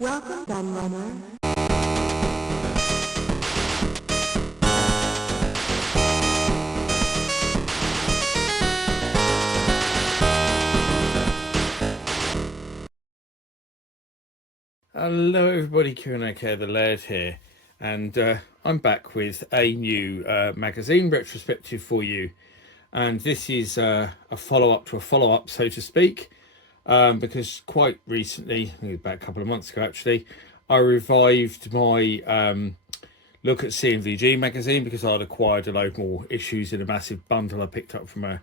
Welcome, gun runner. Hello everybody, Kieran OK, the Laird here, and I'm back with a new magazine retrospective for you, and this is a follow-up to a follow-up, so to speak, because quite recently, about a couple of months ago actually, I revived my look at C&VG magazine because I'd acquired a load more issues in a massive bundle I picked up from a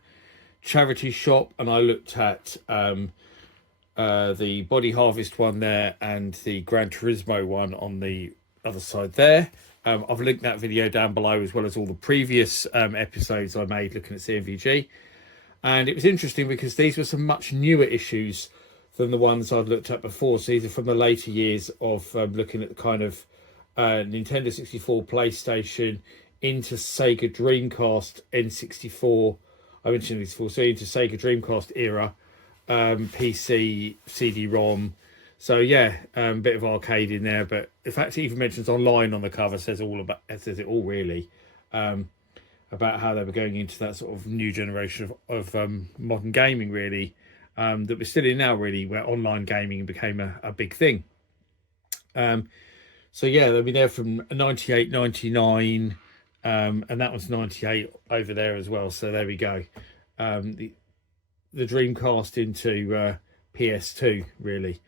charity shop, and I looked at the Body Harvest one there and the Gran Turismo one on the other side there. I've linked that video down below, as well as all the previous episodes I made looking at C&VG. And it was interesting because these were some much newer issues than the ones I'd looked at before. So these are from the later years of looking at the kind of Nintendo 64, PlayStation, into Sega Dreamcast, N64, I mentioned N64, so into Sega Dreamcast era, PC, CD-ROM. So yeah, bit of arcade in there, but in fact it even mentions online on the cover, says it all really, about how they were going into that sort of new generation of modern gaming really, that we're still in now really, where online gaming became a big thing. So yeah, they'll be there from 98, 99, and that was 98 over there as well. So there we go. The Dreamcast into PS2 really.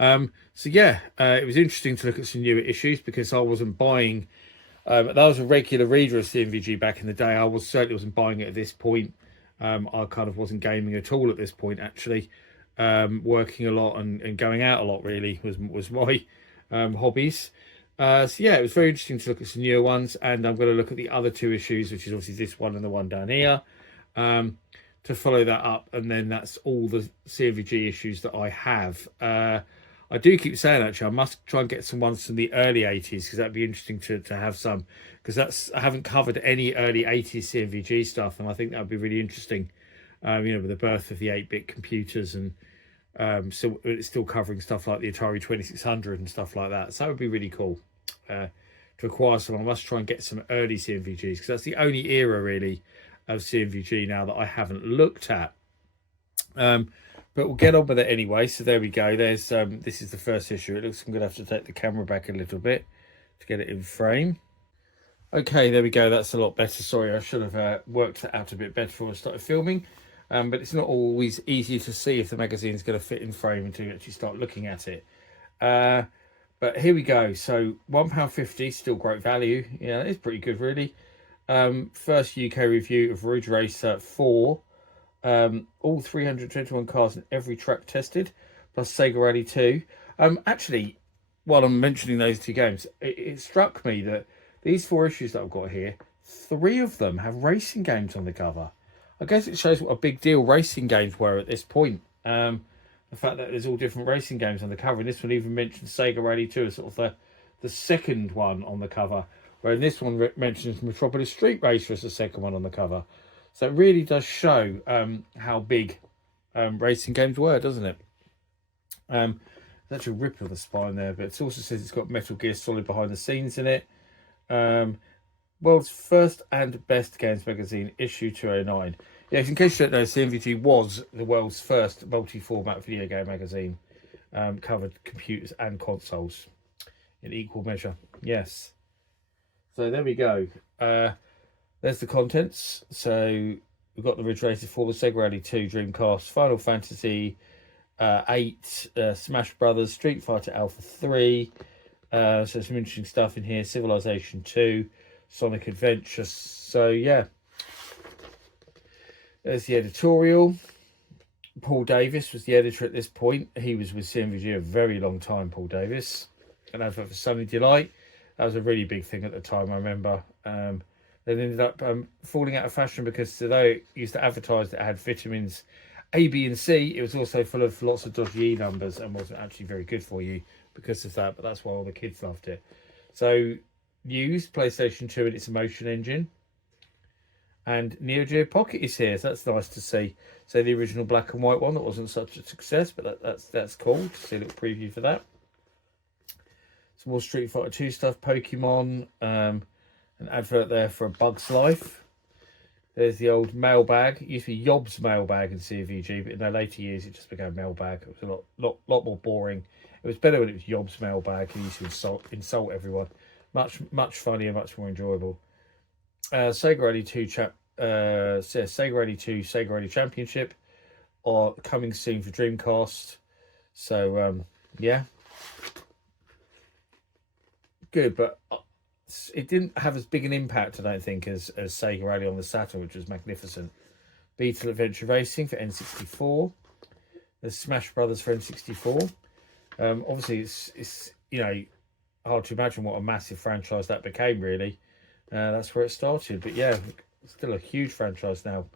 So yeah, it was interesting to look at some newer issues because I wasn't buying. That was a regular reader of C&VG back in the day. I certainly wasn't buying it at this point. I kind of wasn't gaming at all at this point actually. Working a lot and going out a lot really was my hobbies. So yeah, it was very interesting to look at some newer ones, and I'm going to look at the other two issues, which is obviously this one and the one down here, to follow that up, and then that's all the C&VG issues that I have. I do keep saying actually I must try and get some ones from the early 80s because that'd be interesting to have some, because I haven't covered any early 80s C&VG stuff, and I think that would be really interesting. With the birth of the 8-bit computers, and so it's still covering stuff like the Atari 2600 and stuff like that. So that would be really cool to acquire some. I must try and get some early C&VGs because that's the only era really of C&VG now that I haven't looked at. But we'll get on with it anyway. So there we go. There's this is the first issue. It looks like I'm gonna have to take the camera back a little bit to get it in frame. Okay, there we go. That's a lot better. Sorry, I should have worked that out a bit better before I started filming. But it's not always easy to see if the magazine's going to fit in frame until you actually start looking at it. But here we go. So £1.50, still great value. Yeah, it's pretty good, really. First UK review of Ridge Racer 4. All 321 cars and every track tested, plus Sega Rally 2. Actually, while I'm mentioning those two games, it struck me that these four issues that I've got here, 3 of them have racing games on the cover. I guess it shows what a big deal racing games were at this point. The fact that there's all different racing games on the cover, and this one even mentions Sega Rally 2 as sort of the second one on the cover, where in this one mentions Metropolis Street Racer as the second one on the cover. So it really does show how big racing games were, doesn't it? There's actually a rip of the spine there, but it also says it's got Metal Gear Solid behind the scenes in it. World's first and best games magazine, issue 209. Yes, in case you don't know, C&VG was the world's first multi-format video game magazine. Covered computers and consoles in equal measure. Yes. So there we go. There's the contents. So we've got the Ridge Racer 4, the Sega Rally 2, Dreamcast, Final Fantasy 8, Smash Brothers, Street Fighter Alpha 3. So some interesting stuff in here. Civilization 2, Sonic Adventure. So yeah, there's the editorial. Paul Davis was the editor at this point. He was with C&VG a very long time, Paul Davis. And advert for Sunny Delight. That was a really big thing at the time, I remember. They ended up falling out of fashion because although it used to advertise that it had vitamins A, B and C, it was also full of lots of dodgy E numbers and wasn't actually very good for you because of that, but that's why all the kids loved it. So used PlayStation 2 and its Emotion Engine, and Neo Geo Pocket is here, so that's nice to see. So the original black and white one that wasn't such a success, but that's cool to see a little preview for that. some more Street Fighter 2 stuff, Pokemon, an advert there for A Bug's Life. There's the old mailbag. It used to be Yob's mailbag in C&VG, but in the later years it just became mailbag. It was a lot more boring. It was better when it was Yob's mailbag. He used to insult everyone. Much funnier, much more enjoyable. Sega Rally 2 Sega Rally 2 Sega Rally Championship are coming soon for Dreamcast. So yeah, good, but it didn't have as big an impact, I don't think, as Sega Rally on the Saturn, which was magnificent. Beetle Adventure Racing for N64. There's Smash Brothers for N64. Obviously, it's hard to imagine what a massive franchise that became, really. That's where it started. But yeah, still a huge franchise now.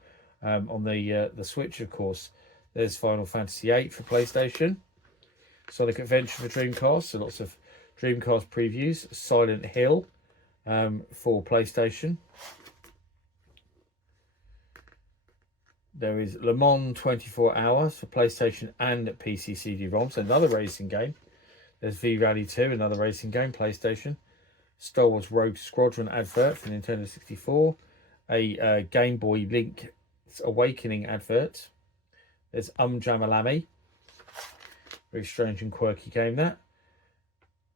On the Switch, of course. There's Final Fantasy VIII for PlayStation. Sonic Adventure for Dreamcast. So lots of Dreamcast previews. Silent Hill for PlayStation. There is Le Mans 24 Hours for PlayStation and PC CD-ROM. So another racing game. There's V-Rally 2, another racing game, PlayStation. Star Wars Rogue Squadron advert for Nintendo 64. A Game Boy Link's Awakening advert. There's Jamalami. Very strange and quirky game, that.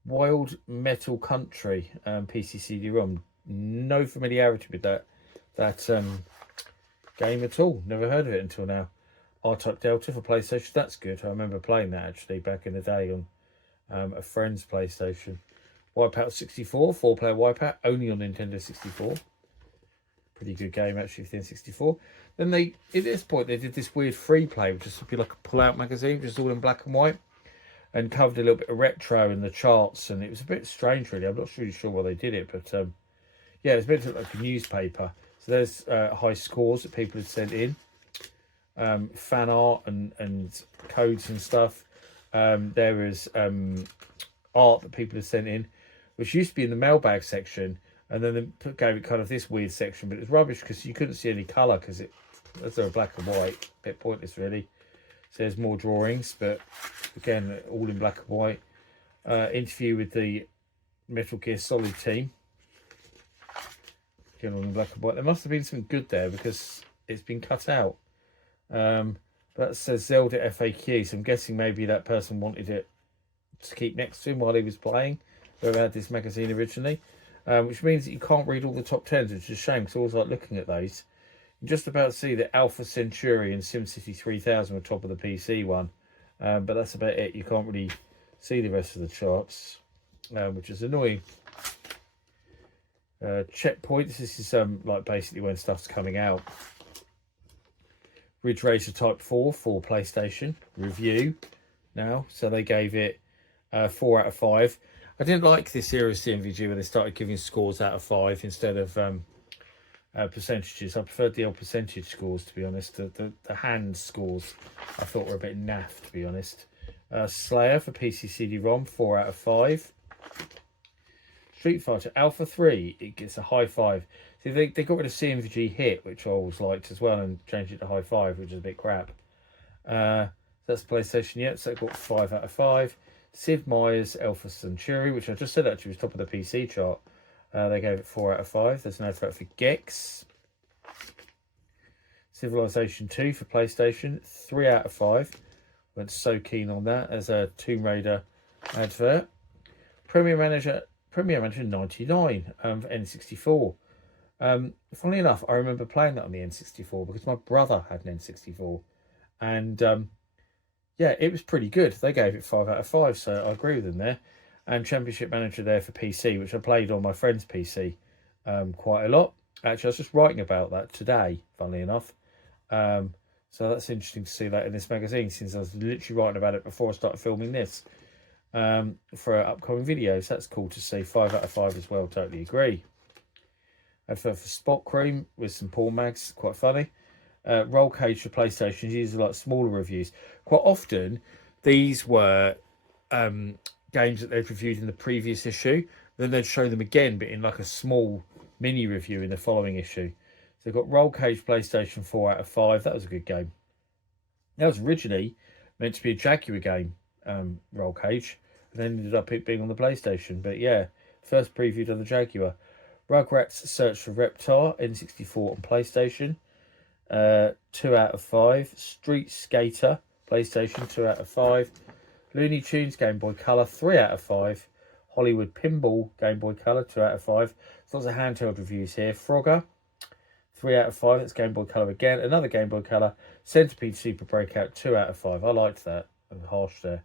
Wild Metal Country, PC CD-ROM. No familiarity with that game at all. Never heard of it until now. R-Type Delta for PlayStation. That's good. I remember playing that actually back in the day on a friend's PlayStation. Wipeout 64, 4-player Wipeout, only on Nintendo 64. Pretty good game actually for the N64. Then at this point they did this weird free play, which is like a pull-out magazine, which is all in black and white, and covered a little bit of retro in the charts, and it was a bit strange really. I'm not really sure why they did it, but yeah, it's meant to look like a newspaper. So there's high scores that people had sent in, fan art and codes and stuff. There is art that people had sent in, which used to be in the mailbag section, and then they gave it kind of this weird section, but it was rubbish because you couldn't see any colour because as they were black and white, a bit pointless really. So there's more drawings, but again, all in black and white. Interview with the Metal Gear Solid team. Again, all in black and white. There must have been some good there because it's been cut out. That says Zelda FAQ, so I'm guessing maybe that person wanted it to keep next to him while he was playing, whoever had this magazine originally, which means that you can't read all the top 10s, which is a shame because I always like looking at those. You just about see that Alpha Centauri and SimCity 3000 were top of the PC one, but that's about it. You can't really see the rest of the charts, which is annoying. Checkpoints, this is like basically when stuff's coming out. Ridge Racer Type 4 for PlayStation review now, so they gave it 4 out of 5. I didn't like this era of C&VG where they started giving scores out of 5 instead of percentages. I preferred the old percentage scores, to be honest. The hand scores I thought were a bit naff, to be honest. Slayer for PC CD-ROM, 4 out of 5. Street Fighter Alpha 3, it gets a high 5. See, they got rid of C&VG Hit, which I always liked as well, and changed it to high 5, which is a bit crap. That's PlayStation yet, so it got 5 out of 5. Sid Meier's Alpha Centauri, which I just said actually was top of the PC chart. They gave it 4 out of 5. There's an advert for Gex. Civilization 2 for PlayStation, 3 out of 5. Weren't so keen on that as a Tomb Raider advert. Premier Manager 99 for N64. Funnily enough, I remember playing that on the N64 because my brother had an N64, and yeah, it was pretty good. They gave it 5 out of 5, so I agree with them there. And Championship Manager there for PC, which I played on my friend's PC quite a lot. Actually, I was just writing about that today, funnily enough. So that's interesting to see that in this magazine, since I was literally writing about it before I started filming this for upcoming videos. That's cool to see. 5 out of 5 as well, totally agree. Advert for Spot Cream with some porn mags, quite funny. Roll Cage for PlayStation, these are like smaller reviews. Quite often, these were games that they'd reviewed in the previous issue. Then they'd show them again, but in like a small mini review in the following issue. So they've got Roll Cage PlayStation 4 out of 5. That was a good game. That was originally meant to be a Jaguar game, Roll Cage. and ended up it being on the PlayStation. But yeah, first previewed on the Jaguar. Rugrats Search for Reptar, N64 on PlayStation, 2 out of 5. Street Skater, PlayStation, 2 out of 5. Looney Tunes Game Boy Color, 3 out of 5. Hollywood Pinball Game Boy Color, 2 out of 5. There's lots of handheld reviews here. Frogger, 3 out of 5. That's Game Boy Color again. Another Game Boy Color. Centipede Super Breakout, 2 out of 5. I liked that. Harsh there.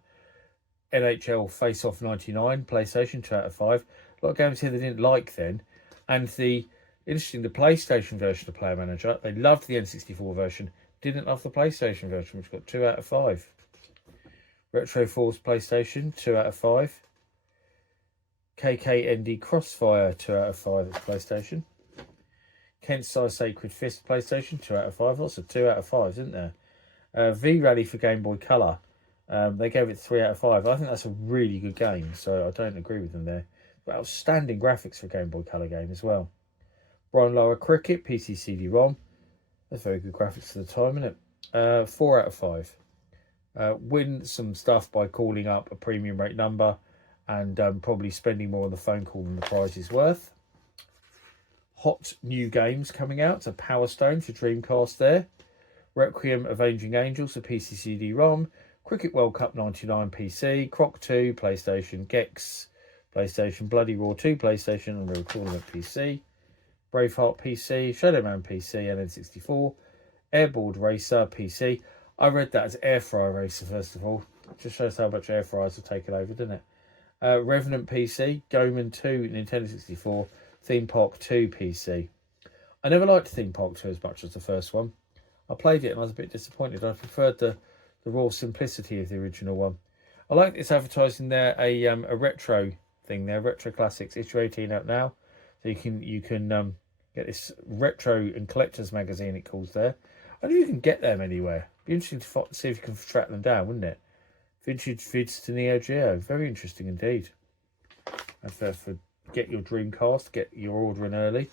NHL Face Off 99, PlayStation, 2 out of 5. A lot of games here they didn't like then. And the PlayStation version of Player Manager, they loved the N64 version, didn't love the PlayStation version, which got 2 out of 5. Retro Force PlayStation, 2 out of 5. KKND Crossfire, 2 out of 5 at PlayStation. Kensai Sacred Fist PlayStation, 2 out of 5. Lots of 2 out of 5s, isn't there? V-Rally for Game Boy Color. They gave it 3 out of 5. I think that's a really good game, so I don't agree with them there. But outstanding graphics for a Game Boy Color game as well. Brian Lara Cricket, PC CD-ROM. That's very good graphics for the time, isn't it? 4 out of 5. Win some stuff by calling up a premium rate number and probably spending more on the phone call than the prize is worth. Hot new games coming out. So Power Stone for Dreamcast there. Requiem Avenging Angels for PC CD-ROM. Cricket World Cup 99 PC. Croc 2 PlayStation. Gex PlayStation. Bloody Raw 2 PlayStation. Unreal Tournament PC. Braveheart PC. Shadowman PC. And N64. Airboard Racer PC. I read that as Air Fryer Racer first of all. Just shows how much air fryers have taken over, doesn't it? Revenant PC. Goman 2 Nintendo 64. Theme Park 2 PC. I never liked Theme Park 2 as much as the first one. I played it and I was a bit disappointed. I preferred the raw simplicity of the original one. I like it's advertising there a retro thing there, Retro Classics, issue 18 out now. So you can get this retro and collectors magazine it calls there. I don't know if you can get them anywhere. Be interesting to see if you can track them down, wouldn't it? Vintage Vids to Neo Geo, very interesting indeed. And for get your Dreamcast, get your order in early.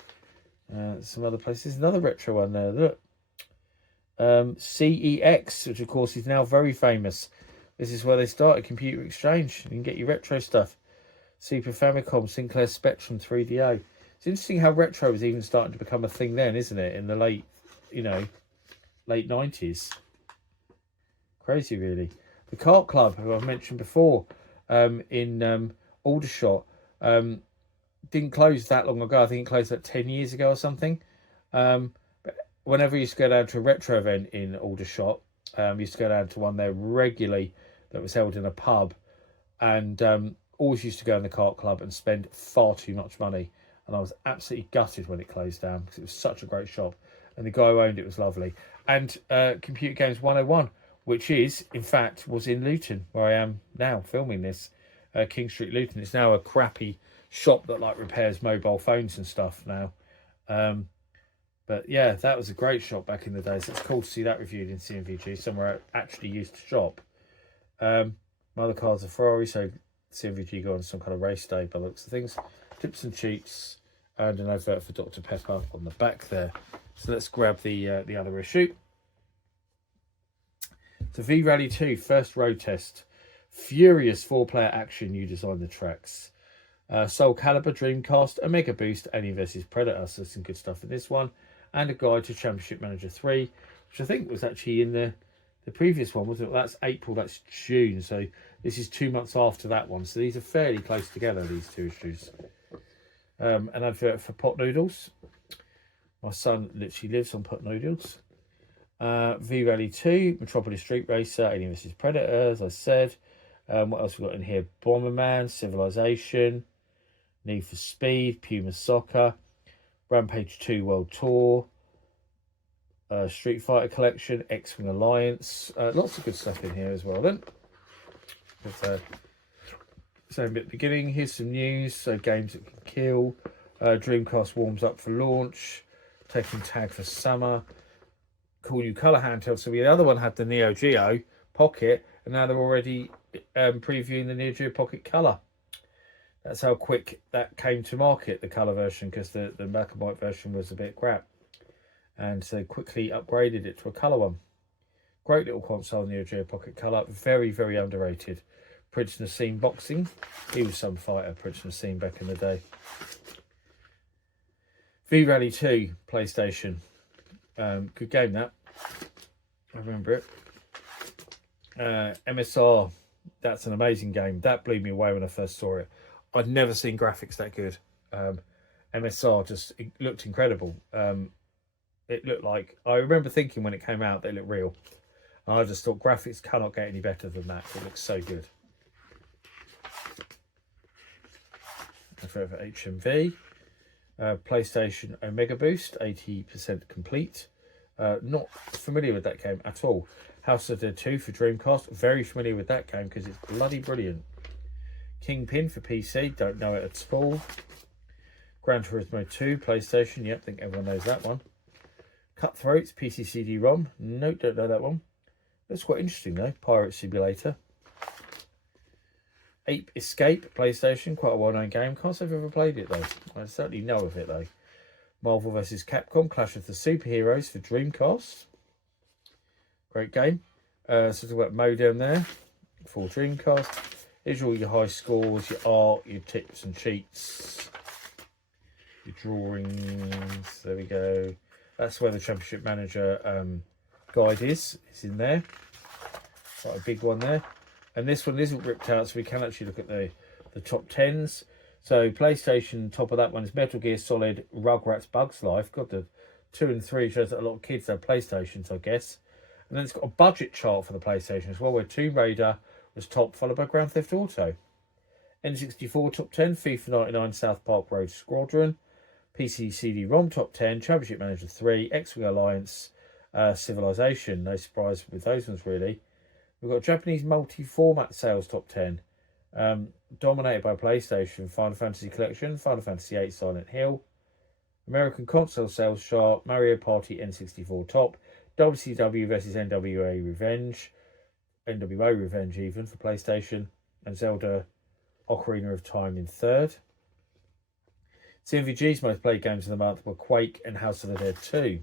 Some other places, another retro one there. Look, CEX, which of course is now very famous. This is where they started Computer Exchange. You can get your retro stuff. Super Famicom, Sinclair Spectrum 3DO. It's interesting how retro was even starting to become a thing then, isn't it? In the late 90s. Crazy, really. The Kart Club, who I've mentioned before, in Aldershot, didn't close that long ago. I think it closed like 10 years ago or something. But whenever you used to go down to a retro event in Aldershot, used to go down to one there regularly that was held in a pub, and always used to go in the Kart Club and spend far too much money. And I was absolutely gutted when it closed down because it was such a great shop. And the guy who owned it was lovely. And Computer Games 101, which is, in fact, was in Luton, where I am now filming this. King Street, Luton. It's now a crappy shop that like repairs mobile phones and stuff now. But yeah, that was a great shop back in the day. So it's cool to see that reviewed in C&VG, somewhere I actually used to shop. My other car's a Ferrari, so C&VG go on some kind of race day by the looks of things. Tips and cheats, and an advert for Dr. Pepper on the back there. So let's grab the other issue. So V-Rally 2, first road test. Furious 4-player action, you design the tracks. Soul Calibur, Dreamcast, a Mega Boost, Alien vs Predator. So some good stuff in this one. And a guide to Championship Manager 3, which I think was actually in the previous one, wasn't it? That's April, that's June. So this is 2 months after that one. So these are fairly close together, these two issues. An advert for Pot Noodles. My son literally lives on Pot Noodles. V-Rally 2, Metropolis Street Racer, Alien vs Predator, as I said. What else we got in here? Bomberman, Civilization, Need for Speed, Puma Soccer, Rampage 2 World Tour, Street Fighter Collection, X-Wing Alliance. Lots of good stuff in here as well then. Same bit at the beginning. Here's some news. So games that can kill. Dreamcast warms up for launch. Taking tag for summer. Cool new colour handheld. So the other one had the Neo Geo Pocket, and now they're already previewing the Neo Geo Pocket Colour. That's how quick that came to market, the colour version, because the black and white version was a bit crap. And so quickly upgraded it to a colour one. Great little console, Neo Geo Pocket Colour. Very, very underrated. Prince Nassim Boxing. He was some fighter, Prince Nassim, back in the day. V-Rally 2, PlayStation. Good game, that. I remember it. MSR, that's an amazing game. That blew me away when I first saw it. I'd never seen graphics that good. MSR just, it looked incredible. It looked like, I remember thinking when it came out they looked real. And I just thought graphics cannot get any better than that. It looks so good. For HMV. PlayStation Omega Boost, 80% complete. Not familiar with that game at all. House of the Dead 2 for Dreamcast, very familiar with that game because it's bloody brilliant. Kingpin for PC, don't know it at all. Gran Turismo 2, PlayStation, yep, I think everyone knows that one. Cutthroats, PC CD-ROM, no, don't know that one. That's quite interesting though, Pirate Simulator. Ape Escape, PlayStation, quite a well-known game. Can't say I've ever played it though. I certainly know of it though. Marvel vs. Capcom, Clash of the Superheroes for Dreamcast. Great game. So talk about modem there for Dreamcast. Here's all your high scores, your art, your tips and cheats, your drawings. There we go. That's where the Championship Manager guide is. It's in there. Quite a big one there. And this one isn't ripped out, so we can actually look at the top 10s. So PlayStation, top of that one is Metal Gear Solid, Rugrats, Bugs Life. God, the 2 and 3 shows that a lot of kids have PlayStations, I guess. And then it's got a budget chart for the PlayStation as well, where Tomb Raider was top, followed by Grand Theft Auto. N64 top 10, FIFA 99, South Park Road Squadron. PC CD-ROM top 10, Championship Manager 3, X-Wing Alliance, Civilization. No surprise with those ones really. We've got Japanese multi-format sales top 10. Dominated by PlayStation, Final Fantasy Collection, Final Fantasy VIII Silent Hill. American console sales chart, Mario Party N64 top. WCW vs NWA Revenge. NWA Revenge even for PlayStation. And Zelda Ocarina of Time in third. C&VG's most played games of the month were Quake and House of the Dead 2.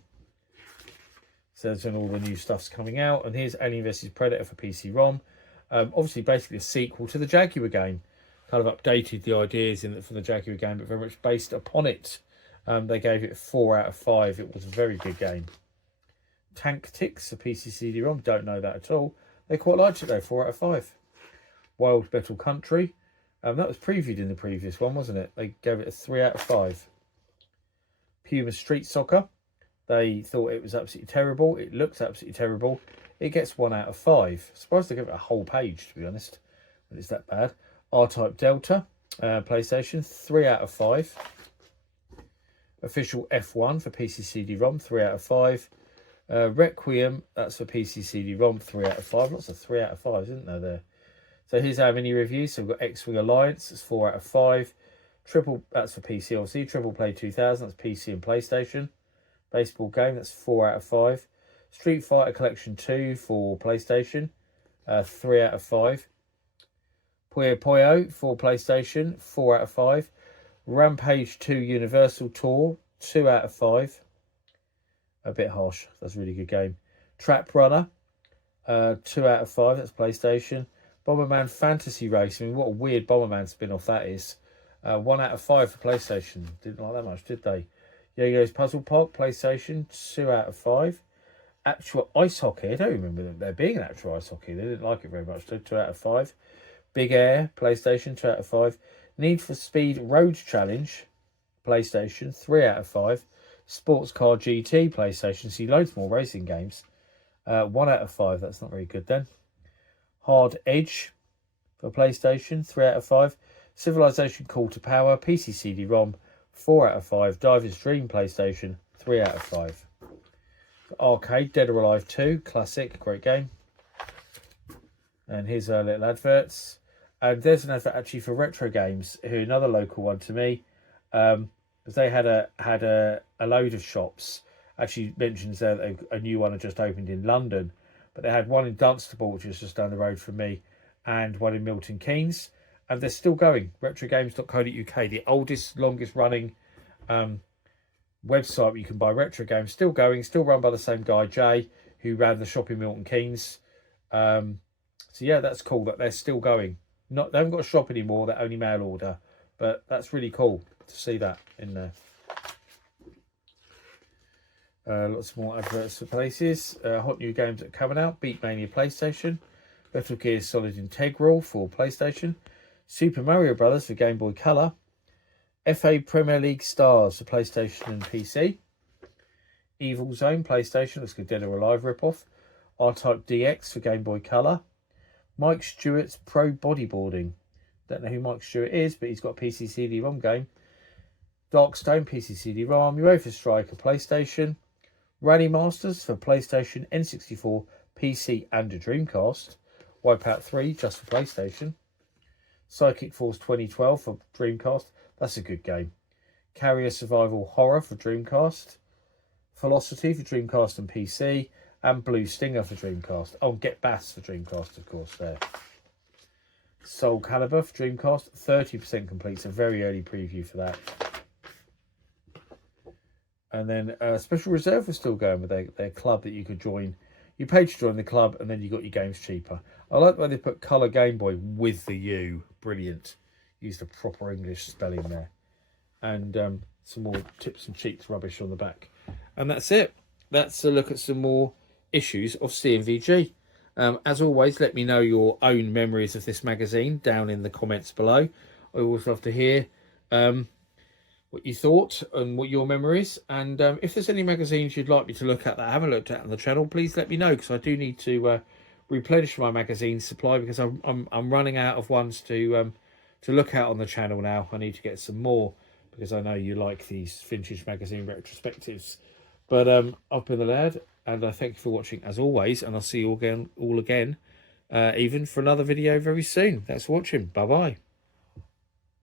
So that's when all the new stuff's coming out. And here's Alien vs Predator for PC-ROM. Obviously, basically a sequel to the Jaguar game. Kind of updated the ideas from the Jaguar game, but very much based upon it. They gave it 4 out of 5. It was a very good game. Tactics for PC CD-ROM. Don't know that at all. They quite liked it though. 4 out of 5. Wild Metal Country. That was previewed in the previous one, wasn't it? They gave it a 3 out of 5. Puma Street Soccer. They thought it was absolutely terrible. It looks absolutely terrible. It gets 1 out of 5. Surprised they give it a whole page, to be honest, when it's that bad. R-Type Delta, PlayStation, 3 out of 5. Official F1 for PC CD-ROM, 3 out of 5. Requiem, that's for PC CD-ROM, 3 out of 5. Lots of 3 out of 5s, isn't there? So here's our mini reviews. So we've got X-Wing Alliance, it's 4 out of 5. That's for PC, obviously. Triple Play 2000, that's PC and PlayStation. Baseball game, that's 4 out of 5. Street Fighter Collection 2 for PlayStation, 3 out of 5. Puyo Puyo for PlayStation, 4 out of 5. Rampage 2 Universal Tour, 2 out of 5. A bit harsh, that's a really good game. Trap Runner, 2 out of 5, that's PlayStation. Bomberman Fantasy Race, I mean, what a weird Bomberman spin-off that is. 1 out of 5 for PlayStation, didn't like that much, did they? Yo-Yo's Puzzle Park, PlayStation, 2 out of 5. Actual Ice Hockey, I don't remember there being an actual ice hockey. They didn't like it very much, 2 out of 5. Big Air, PlayStation, 2 out of 5. Need for Speed Road Challenge, PlayStation, 3 out of 5. Sports Car GT, PlayStation, see loads more racing games. 1 out of 5, that's not very good then. Hard Edge for PlayStation, 3 out of 5. Civilization Call to Power, PC CD-ROM, 4 out of 5. Diver's Dream, PlayStation, 3 out of 5. Arcade, Dead or Alive 2, classic, great game. And here's our little adverts. And there's an advert actually for Retro Games, who another local one to me. Because they had a load of shops. Actually mentions there a new one had just opened in London. But they had one in Dunstable, which is just down the road from me, and one in Milton Keynes. And they're still going. Retrogames.co.uk, the oldest, longest running website where you can buy retro games. Still going, still run by the same guy, Jay, who ran the shop in Milton Keynes. So yeah, that's cool that they're still going. Not, they haven't got a shop anymore, they're only mail order, but that's really cool to see that in there. Lots more adverts for places. Hot new games that are coming out. Beat Mania PlayStation. Metal Gear Solid Integral for PlayStation. Super Mario Brothers for Game Boy Color. FA Premier League Stars for PlayStation and PC. Evil Zone PlayStation. Looks like a Dead or Alive ripoff. R-Type DX for Game Boy Color. Mike Stewart's Pro Bodyboarding. Don't know who Mike Stewart is, but he's got a PC CD-ROM game. Darkstone PC CD-ROM. UEFA Striker PlayStation. Rally Masters for PlayStation, N64, PC and a Dreamcast. Wipeout 3 just for PlayStation. Psychic Force 2012 for Dreamcast. That's a good game. Carrier Survival Horror for Dreamcast. Velocity for Dreamcast and PC. And Blue Stinger for Dreamcast. Oh, Get Bass for Dreamcast, of course, there. Soul Calibur for Dreamcast. 30% complete, so very early preview for that. And then Special Reserve was still going with their club that you could join. You paid to join the club, and then you got your games cheaper. I like the way they put Colour Game Boy with the U. Brilliant. Use the proper English spelling there. And some more tips and cheats rubbish on the back. And that's it. That's a look at some more issues of C&VG. As always, let me know your own memories of this magazine down in the comments below. I always love to hear what you thought and what your memories, and if there's any magazines you'd like me to look at that I haven't looked at on the channel, please let me know, because I do need to replenish my magazine supply, because I'm running out of ones to look at on the channel now. I need to get some more, because I know you like these vintage magazine retrospectives. But I've been the lad, and I thank you for watching as always, and I'll see you all again even for another video very soon. Thanks for watching. Bye bye.